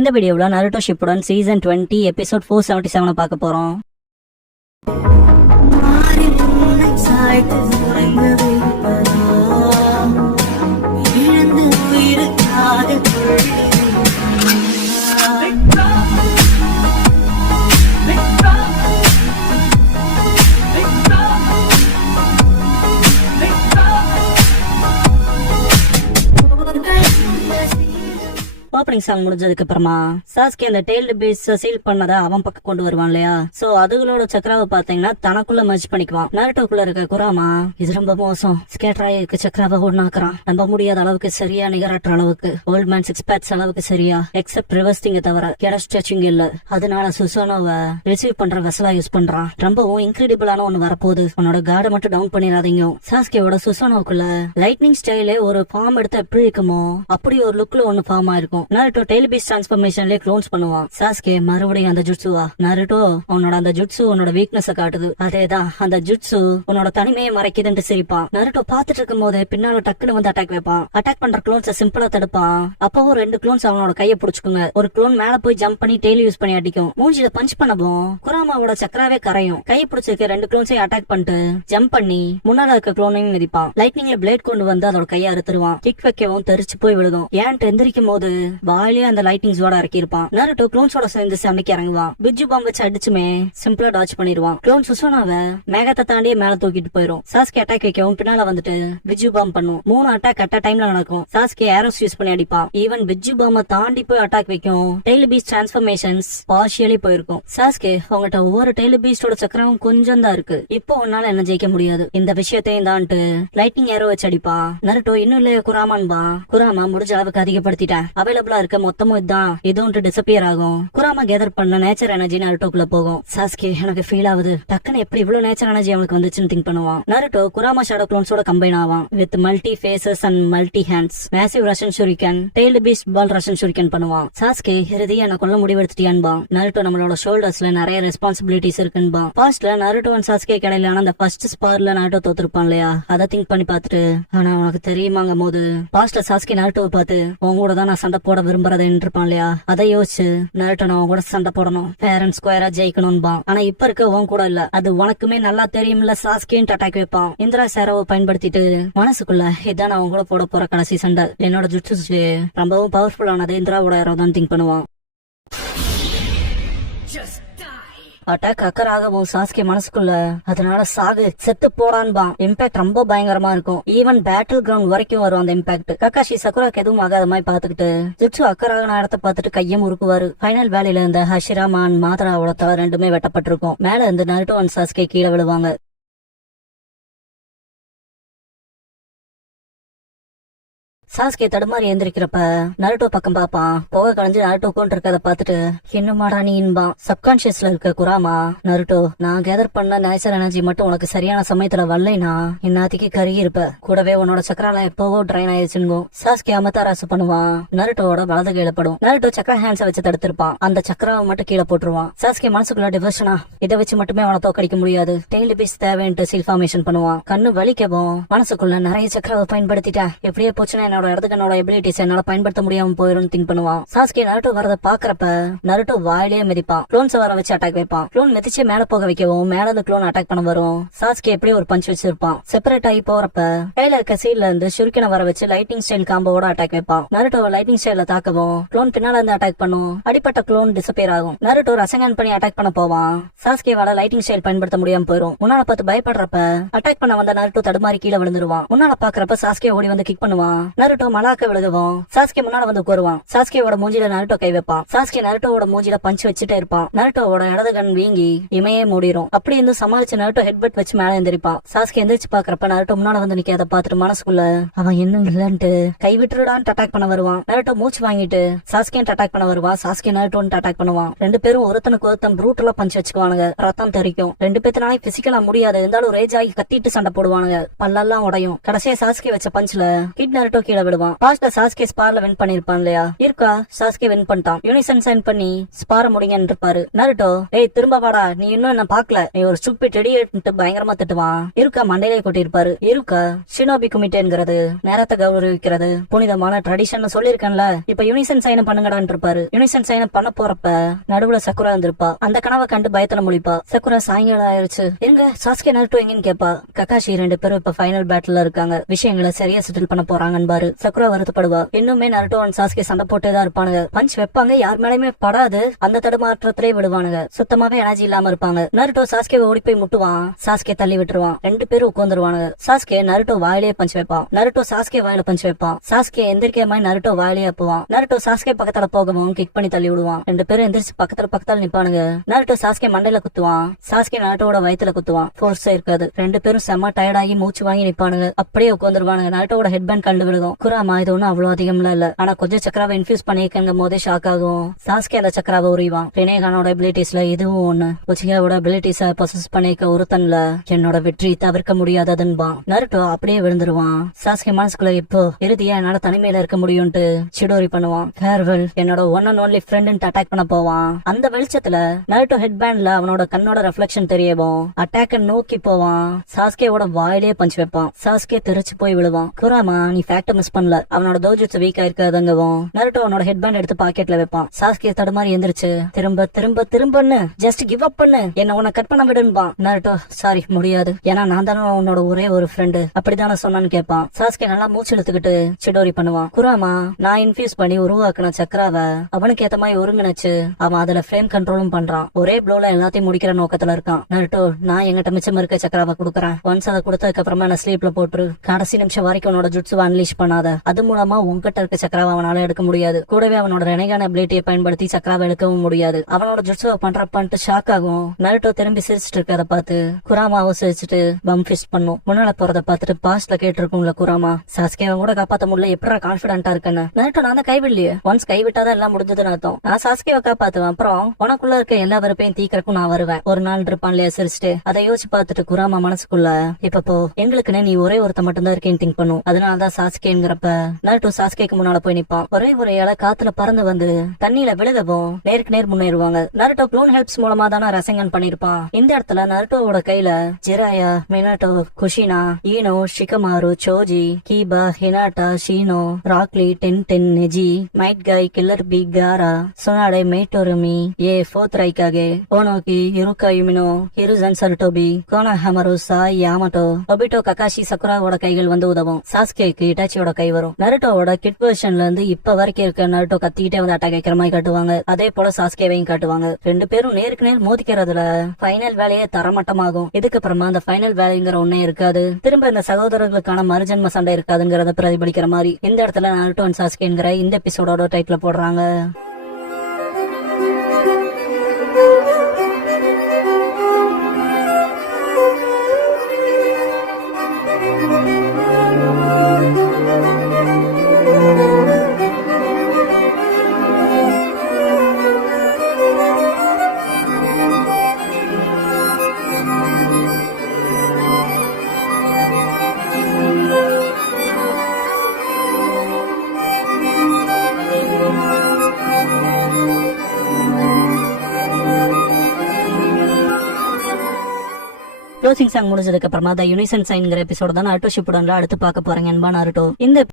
இந்த வீடியோல Naruto Shippuden season 20 episode 477 பார்க்க போறோம். ஓப்பனிங் சாங் முடிஞ்சதுக்கு அப்புறமா சாஸ்கே அந்த டெய்ல்டு பீஸ் சீல் பண்ணதை அவன் பக்கம் கொண்டு வருவான் இல்லையா. சோ அதுகளோட சக்கராவை பாத்தீங்கன்னா தனக்குள்ள மர்ஜ் பண்ணிக்குவான். நருட்டோக்குள்ள இருக்க குராமா இது ரொம்ப மோசம், ஸ்கேட்ராய்க்கு சக்கராவை ஒண்ணாக்குறான், நம்ப முடியாத அளவுக்கு சரியா, நிகராட்டுற அளவுக்கு, ஓல்ட் மேன் 6 பேட்ஸ் அளவுக்கு சரியா, எக்ஸப்ட் ரிவர்ஸ்டிங்க தவிர கெட ஸ்ட்ரெச்சிங் இல்ல. அதனால சுசானோவை ரிசீவ் பண்ற வெசலா யூஸ் பண்றான். ரொம்பவும் இன்கிரெடிபிளான ஒண்ணு வரப்போகுது, உன்னோட கார்டை மட்டும் டவுன் பண்ணிடாதீங்க. சாஸ்கேவோட சுசானோக்குள்ள லைட்னிங் ஸ்டைலே ஒரு ஃபார்ம் எடுத்து எப்படி இருக்குமோ அப்படி ஒரு லுக்ல ஒண்ணு ஃபார்ம் ஆயிருக்கும். நருட்டோ டெய்ல் பீஸ் டிரான்ஸ்ஃபர்மேஷன்லயே க்ளோன்ஸ் பண்ணுவான். சாஸ்கே மறுபடியும் அந்த ஜுட்சுவா, நருட்டோ உன்னோட அந்த ஜுட்சு உன்னோட வீக்னஸ் காட்டுது, அதேதான் அந்த ஜுட்சு உன்னோட தனிமையை மறைக்குதுன்னு சிரிப்பான். நருட்டோ பாத்துட்டு இருக்கும் போது பின்னால டக்குன்னு வந்து அட்டாக் வைப்பான். அட்டாக் பண்ற க்ளோன்ஸை சிம்பிளா தடுப்பான். அப்பவும் 2 க்ளோன்ஸ் அவனோட கையை புடிச்சுக்குங்க. ஒரு க்ளோன் மேல போய் ஜம்ப் பண்ணி டெய்ல் யூஸ் பண்ணி அடிக்கும். மூஞ்சில பஞ்ச் பண்ணவும் குராமாவோட சக்கராவே கரையும். கையை பிடிச்சிருக்க 2 க்ளோன்ஸையும் அட்டாக் பண்ணிட்டு ஜம்ப் பண்ணி முன்னால இருக்க க்ளோனையும் மிதிப்பான். லைட்னிங்ல பிளேட் கொண்டு வந்து அதோட கையை அறுத்துருவான். கிக் வைக்கவும் தெரிச்சு போய் விழுகும். ஏன்ட்டு எந்திரிக்கும் போது வாயிலே அந்த லைட்டிங்ஸோட இறக்கிருப்பான். நருட்டோ க்ளோன்ஸோட சேர்ந்து சண்டைக்கு இறங்குவான். பிஜு பாம்பு வச்சு அடிச்சுமே சிம்பிளா டாச் பண்ணிடுவான். க்ளோன் சுசுனாவை மேகத்தை தாண்டியே மேல தூக்கிட்டு போயிரும். சாஸ்கே அட்டாக் வைக்கவும் பின்னால வந்துட்டு பிஜு பாம் பண்ணும். 3 அட்டாக் அட் டைம்ல நடக்கும். சாஸ்கே ஏரோஸ் யூஸ் பண்ணி அடிப்பான். ஈவன் பிஜு பாம்ப தாண்டி போய் அட்டாக் வைக்கும். டெய்ல் பீஸ் டிரான்ஸ்ஃபர்மேஷன்ஸ் பார்ஷியலி போயிருக்கும். சாஸ்கே உங்ககிட்ட ஒவ்வொரு டெய்ல் பீஸ்டோட சக்கரம் கொஞ்சம் தான் இருக்கு, இப்போ உன்னால என்ன ஜெயிக்க முடியாது, இந்த விஷயத்தையும் தான்ட்டு லைட்னிங் ஏரோ வச்சு அடிப்பான். நருட்டோ இன்னும் இல்லையா குராமான்பா. குராமா முடிஞ்ச அளவுக்கு அதிகப்படுத்திட்டேன், அவைலபிளா இருக்க மொத்தமும் இதுதான், இதுவும் டிசப்பியர் ஆகும். குராமா கேதர் பண்ண நேச்சர் எனர்ஜி நருட்டோக்குள்ள போகும். சாஸ்கே எனக்கு ஃபீல் ஆகுது, டக்குன்னு எப்படி இவ்வளவு நேச்சர் எனர்ஜி அவனுக்கு வந்துச்சுன்னு திங்க் பண்ணுவான். நருட்டோ குராமா ஷேடோ க்ளோன்ஸோட கம்பைன் ஆவான். With multi faces and multi hands, massive ரஷன் shuriken, tailed Beast ball ரஷன் shuriken பண்ணுவான். சாஸ்கே இறுதியா என்ன கொல்ல முடிவெடுத்துட்டியான்பா. நருட்டோ நம்மளோட ஷோல்டர்ஸ்ல நிறைய ரெஸ்பான்சிபிலிட்டிஸ் இருக்குன்பா. பாஸ்ட்ல நருட்டோ அண்ட் சாஸ்கே கடையிலான அந்த ஃபர்ஸ்ட் ஸ்பார்ல நருட்டோ தோத்துருப்பான் இல்லையா, அதை திங்க் பண்ணி பாத்துட்டு ஆனா உனக்கு தெரியுமாங்க போது பாஸ்ட்ல சாஸ்கே நருட்டோவை பார்த்து உன் கூட தான் நான் சண்டை போட விரும்புறதுன்னு இருப்பான் இல்லையா, அதை யோசிச்சு நருட்டோ நான் கூட சண்டை போடணும், ஃபேர் அண்ட் ஸ்கொயரா ஜெயிக்கணும்பா. ஆனா இப்ப இருக்க உன் கூட இல்ல, அது உனக்குமே நல்லா தெரியும்ல சாஸ்கேன்னு அட்டாக் வைப்பான். இந்திரா சேராவை பயன்படுத்திட்டு மனசுக்குள்ள இதான் நான் உன் கூட போட போற கடைசி சண்டை, என்னோட ஜுட்சு ரொம்பவும் பவர்ஃபுல்லானது இந்திராவோட யாரோ தான் திங்க் பண்ணுவான். அட்டாக் அக்கறாகவும் சாஸ்கே மனசுக்குள்ள அதனால சாகு செத்து போடான்பான். இம்பாக்ட் ரொம்ப பயங்கரமா இருக்கும். ஈவன் பேட்டில் கிரவுண்ட் வரைக்கும் வரும் அந்த இம்பாக்ட். கக்காஷி சக்குராக்கு எதுவும் ஆகாத மாதிரி பாத்துக்கிட்டு ஜுட்சு அக்கறாக இடத்த பாத்துட்டு கையம் உருக்குவாரு. ஃபைனல் வேலையில இந்த ஹஷிராமான் மாதராவோட தலை 2மே வெட்டப்பட்டிருக்கும். மேல இருந்து நருட்டோ அண்ட் சாஸ்கே கீழே விழுவாங்க. சாஸ்கே தடுமாறி எந்திரிக்கிறப்ப நருட்டோ பக்கம் பாப்பான். புகை கலைஞ்சு நருட்டோ கொண்டு இருக்கத பாத்துட்டு என்னமாடா நீ இன்பான். சப்கான்சியஸ்ல இருக்க குராமா, நருட்டோ நான் கேதர் பண்ண நேச்சர் எனர்ஜி மட்டும் உனக்கு சரியான சமயத்துல வரலைனா இந்நாத்திக்கு கருகி இருப்ப, கூடவே உன்னோட சக்கரால எப்பவோ ட்ரைன் ஆயிடுச்சுன்னு சாஸ்கே அமத்தாராசு பண்ணுவான். நருட்டோட வலது கீழே படும். நருட்டோ சக்கர ஹேண்ட்ஸை வச்சு தடுத்திருப்பான். அந்த சக்கராவை மட்டும் கீழே போட்டுருவான். சாஸ்கே மனசுக்குள்ள டிவர்ஷனா, இதை வச்சு மட்டுமே அவனை தோக்கடிக்க முடியாது, டெய்ல் பீஸ் தேவைன்ட்டு சீல் ஃபார்மேஷன் பண்ணுவான். கண்ணு வலிக்கவும் மனசுக்குள்ள நிறைய சக்கராவை பயன்படுத்திட்டேன், எப்படியே போச்சுன்னா என்னோட எபிலிட்டிஸ் என்னால பயன்படுத்த முடியாம போயிரும் திங்க் பண்ணுவான். சாஸ்கே நருட்டோ வரத பாக்குறப்ப நருட்டோ வாயிலேயே மிதிப்பான். க்ளோன்ஸ் வர வச்சு அட்டாக் வைப்பான். க்ளோன் மிதிச்சு மேல போக வைக்கவும் மேல இருந்து க்ளோன் அட்டாக் பண்ண வரும். சாஸ்கே எப்படியே ஒரு பஞ்ச் வச்சிருப்பான். செப்பரேட் ஆகி போறப்ப கையில இருக்க சீல்ல இருந்து ஷுரிக்கனை வர வச்சு லைட்டிங் ஸ்டைல் காம்போட அட்டாக் வைப்பான். நருட்டோ லைட்டிங் ஸ்டைல தாக்கவும் க்ளோன் பின்னால இருந்து அட்டாக் பண்ணும். அடிப்பட்ட க்ளோன் டிசப்பியர் ஆகும். நருட்டோ ரசங்கன் பண்ணி அட்டாக் பண்ண போவான். சாஸ்கேவால லைட்டிங் ஸ்டைல் பயன்படுத்த முடியாம போயிரும். முன்னால பார்த்து பயப்படுறப்ப அட்டாக் பண்ண வந்த நருட்டோ தடுமாறி கீழே விழுந்துருவான். முன்னால பாக்குறப்ப சாஸ்கே ஓடி வந்து கிக் பண்ணுவான். நருட்டோ மலாக்க விழுகவும் சாஸ்கே முன்னால வந்து உட்காருவான். சாஸ்கேவோட மூஞ்சில நருட்டோ கை வைப்பான். சாஸ்கே நருட்டோவோட மூஞ்சில பஞ்ச் வச்சுட்டே இருப்பான். நருட்டோவோட இடது கண் வீங்கி இமையே மூடிரும். அப்படி இருந்து சமாளிச்சு நருட்டோ ஹெட்பட் வச்சு மேல எந்திரிப்பான். சாஸ்கே எந்திரிச்சு பாக்குறப்ப நருட்டோ முன்னால வந்து நிக்காத பாத்துட்டு மனசுக்குள்ள அவன் இன்னும் இல்லன்ட்டு கை விட்டுடான்னு அட்டாக் பண்ண வருவான். நருட்டோ மூச்சு வாங்கிட்டு சாஸ்கே அட்டாக் பண்ண வருவான். சாஸ்கே நருட்டோன்னு அட்டாக் பண்ணுவான். 2 பேரும் ஒருத்தனுக்கு ஒருத்தன் ப்ரூட்டலா பஞ்ச் வச்சுக்குவானுங்க. ரத்தம் தெரிக்கும். 2 பேத்தினாலே பிசிக்கலா முடியாது, இருந்தாலும் ரேஜ் ஆகி கத்திட்டு சண்டை போடுவானுங்க. பல்லெல்லாம் உடையும். கடைசியா சாஸ்கே வச்ச பஞ்ச்ல கிட் நருட்டோ கீழே கீழே விடுவான். பாஸ்ட்ல சாஸ்கே ஸ்பார்ல வின் பண்ணிருப்பான் இல்லையா, இருக்கா சாஸ்கே வின் பண்ணிட்டான். யூனிசன் சைன் பண்ணி ஸ்பார முடிங்கன்னு இருப்பாரு. நருட்டோ ஏய் திரும்ப வாடா, நீ இன்னும் என்ன பாக்கல, நீ ஒரு ஸ்டூபிட் இடியட்னு பயங்கரமா திட்டுவான். இருக்கா மண்டையிலே கொட்டிருப்பாரு. இருக்கா ஷினோபி குமிட்டேங்கிறது நேரத்தை கௌரவிக்கிறது புனிதமான ட்ரெடிஷன் சொல்லிருக்கேன்ல, இப்ப யூனிசன் சைன் பண்ணுங்கடான்னு இருப்பாரு. யூனிசன் சைன் பண்ண போறப்ப நடுவுல சக்குரா இருந்திருப்பா. அந்த கனவை கண்டு பயத்துல முடிப்பா. சக்குரா சாயங்காலம் ஆயிருச்சு, எங்க சாஸ்கே நருட்டோ எங்கன்னு கேப்பா. கக்காஷி 2 பேரும் இப்ப ஃபைனல் பேட்டில் இருக்காங்க, விஷயங்களை சரியா செட்டில் பண்ண போறாங்கன்னு பாரு. சக்குரா வருத்தப்படுவா. இன்னுமே நருட்டோ அண்ட் சாஸ்கே சண்டை போட்டேதான் இருப்பானுங்க. பஞ்ச் வைப்பாங்க, யார் மேலயுமே படாது, அந்த தடுமாற்றத்திலே விடுவானுங்க. சுத்தமாவே எனர்ஜி இல்லாம இருப்பாங்க. நருட்டோ சாஸ்கே ஓடி போய் முட்டுவான், சாஸ்கே தள்ளி விட்டுருவான். 2 பேரும் உட்காந்துருவானுங்க. சாஸ்கே நருட்டோ வாயிலே பஞ்ச் வைப்பான், நருட்டோ சாஸ்கே வாயில பஞ்ச் வைப்பான். சாஸ்கே எந்திரிக்கிற மாதிரி நருட்டோ வாயிலே அப்புவான். நருட்டோ சாஸ்கே பக்கத்துல போகவும் கிக் பண்ணி தள்ளி விடுவான். 2 பேரும் எந்திரிச்சு பக்கத்துல நிப்பானுங்க. நருட்டோ சாஸ்கே மண்டையில குத்துவான், சாஸ்கே நருட்டோட வயித்துல குத்துவான். ஃபோர்ஸே இருக்காது. 2 பேரும் செம்ம டயர்டாகி மூச்சு வாங்கி நிப்பானுங்க. அப்படியே உட்காந்துருவானுங்க. நருட்டோட ஹெட் பேண்ட் கண்டு விழுகும். குராமா இது ஒன்னும் அவ்வளவு அதிகம்லாம் இல்ல, ஆனா கொஞ்சம் சக்கராவை இன்ஃபியூஸ் பண்ணிருக்கங்க போதே ஷாக் ஆகும். சாஸ்கே அந்த சக்கராவை உரிவான். ரெனேகானோட எபிலிட்டிஸ்ல இதுவும் ஒண்ணு. உச்சிகாவோட எபிலிட்டிஸ பொசஸ் பண்ணிக்க ஒருத்தன்ல என்னோட வெற்றி தவிர்க்க முடியாததுன்பான். நருட்டோ அப்படியே விழுந்துருவான். சாஸ்கே மனசுக்குள்ள இப்போ இறுதியா என்னால தனிமையில இருக்க முடியும்ட்டு சிடோரி பண்ணுவான். ஃபேர்வெல் என்னோட one and only friend attack பண்ண போவான். அந்த வெளிச்சத்துல நருட்டோ ஹெட் பேண்ட்ல அவனோட கண்ணோட ரெஃப்ளெக்ஷன் தெரியவும் அட்டாக்க நோக்கி போவான். சாஸ்கேவோட வாயிலே பஞ்ச் வைப்பான். சாஸ்கே தெரிச்சு போய் விழுவான். குராமா நீ ஃபேக்ட மிஸ் பண்ணல, அவனோட தோஜுட்சு வீக்கா இருக்காதுங்கவும் நருட்டோ அவனோட ஹெட் பேண்ட் எடுத்து பாக்கெட்ல வைப்பான். சாஸ்கே தடுமாறி எந்திரிச்சு திரும்ப திரும்ப திரும்பன்னு ஜஸ்ட் கிவ் அப் பண்ணு, என்ன உன்னை கட் பண்ண விடுன்பான். நருட்டோ சாரி முடியாது, ஏன்னா நான் தானே உன்னோட ஒரே ஒரு ஃப்ரெண்டு, அப்படிதானே சொன்னான்னு கேட்பான். சாஸ்கே நல்லா மூச்சு எடுத்துக்கிட்டு சிடோரி பண்ணுவான். குராமா நான் இன்ஃபியூஸ் பண்ணி உருவாக்குன சக்கராவை அவனுக்கு ஏத்த மாதிரி ஒருங்கிணைச்சு அவன் அதுல ஃப்ரேம் கண்ட்ரோலும் பண்றான். ஒரே ப்ளோல எல்லாத்தையும் முடிக்கிற நோக்கத்துல இருக்கான். நருட்டோ நான் எங்கிட்ட மிச்சம் இருக்க சக்கராவை கொடுக்குறேன், ஒன்ஸ் அதை கொடுத்ததுக்கு அப்புறமா நான் ஸ்லீப்ல போட்டுரு, கடைசி நிமிஷம் வரைக்கும் உன்னோட ஜுட்சுவை அன்லீஷ் பண்ணாத, அது மூலமா உங்ககிட்ட இருக்க சக்கராவை அவனால எடுக்க முடியாது, கூடவே அவனோட ரெனேகான அபிலிட்டியை பயன்படுத்தி சக்கராவை எடுக்கவும் முடியாது, அவனோட ஜுட்சுவை பண்றப்பான்ட்டு ஷாக் ஆகும். நருட்டோ திரும்பி சிரிச்சிட்டு இருக்கத பார்த்து குராமாவும் சிரிச்சுட்டு பம் ஃபிஸ்ட் பண்ணும். முன்னால போறத பார்த்துட்டு பாஸ்ட்ல கேட்டிருக்கும்ல குராமா, சாஸ்கேவை கூட காப்பாத்த முடியல, எப்படா கான்பிடண்டா இருக்குன்னு. நருட்டோ நான் தான் கைவிடலையே, ஒன்ஸ் கைவிட்டாதான் எல்லாம் முடிஞ்சதுன்னு அர்த்தம், நான் சாஸ்கேவை காப்பாத்துவேன், அப்புறம் உனக்குள்ள இருக்க எல்லா வெறுப்பையும் தீக்கிறக்கும் நான் வருவேன் ஒரு நாள் இருப்பான் இல்லையா சிரிச்சுட்டு. அதை யோசிச்சு பார்த்துட்டு குராமா மனசுக்குள்ள இப்ப எங்களுக்குன்னு நீ ஒரே ஒருத்த மட்டும் தான் இருக்கேன்னு திங்க் பண்ணும், அதனாலதான் சாஸ்கேங்கிறப்ப நருட்டோ சாஸ்கேக்கு முன்னால போய் நிப்பான். ஒரே ஒரு இலை காத்துல பறந்து வந்து தண்ணியில விழுகவும் நேருக்கு நேர் முன்னேறுவாங்க. நருட்டோ க்ளோன் ஹெல்ப்ஸ் மூலமா தானே ரசங்கன் பண்ணிருப்பான். இந்த இடத்துல நருட்டோவோட கையில Jiraiya, Minato, குஷினா, Eno, Shikamaru, சோஜி, கீபா, Hinata, ஷீனோ, ராக்லி, ten, Neji, might காய், கில்லர் பி, காரா, சொனாடே, மெய்டோருமி, ஏ ஃபோர்த் ரைக்காகே, ஓனோகி, இருக்கா யுமினோ, ஹிருசன் சருட்டோபி, gonna ஹமரு, Sai, Yamato, Obito, Kakashi, சக்குராவோட கைகள் வந்து உதவும். சாஸ்கேக்கு இட்டாச்சியோட கை வரும். நருட்டோவோட கிட் வெர்ஷன்ல இருந்து இப்ப வரைக்கும் இருக்க நருட்டோ கத்திக்கிட்டே வந்து அட்டாக் வைக்கிற மாதிரி காட்டுவாங்க. அதே போல சாஸ்கேவையும் காட்டுவாங்க. 2 பேரும் நேருக்கு நேர் மோதிக்கிறதுல ஃபைனல் வேலையே தரமட்டமாகும். இதுக்கப்புறமா அந்த ஃபைனல் வேலைங்கிற ஒன்னே இருக்காது. திரும்ப இந்த சகோதரர்களுக்கான மறுஜன்ம சண்டை இருக்காதுங்கிறத பிரதிபலிக்கிற மாதிரி இந்த இடத்துல நருட்டோ அண்ட் சாஸ்கேங்கிற இந்த எபிசோடோட டைட்டில போடுறாங்க. க்ளோசிங் சாங் முடிஞ்சதுக்கு அப்புறமா த யூனிசன் சைன்ங்கிற எபிசோட தான் நருட்டோ ஷிப்புடன்ல அடுத்து பார்க்க போறேங்க. அன்பா நருட்டோ இந்த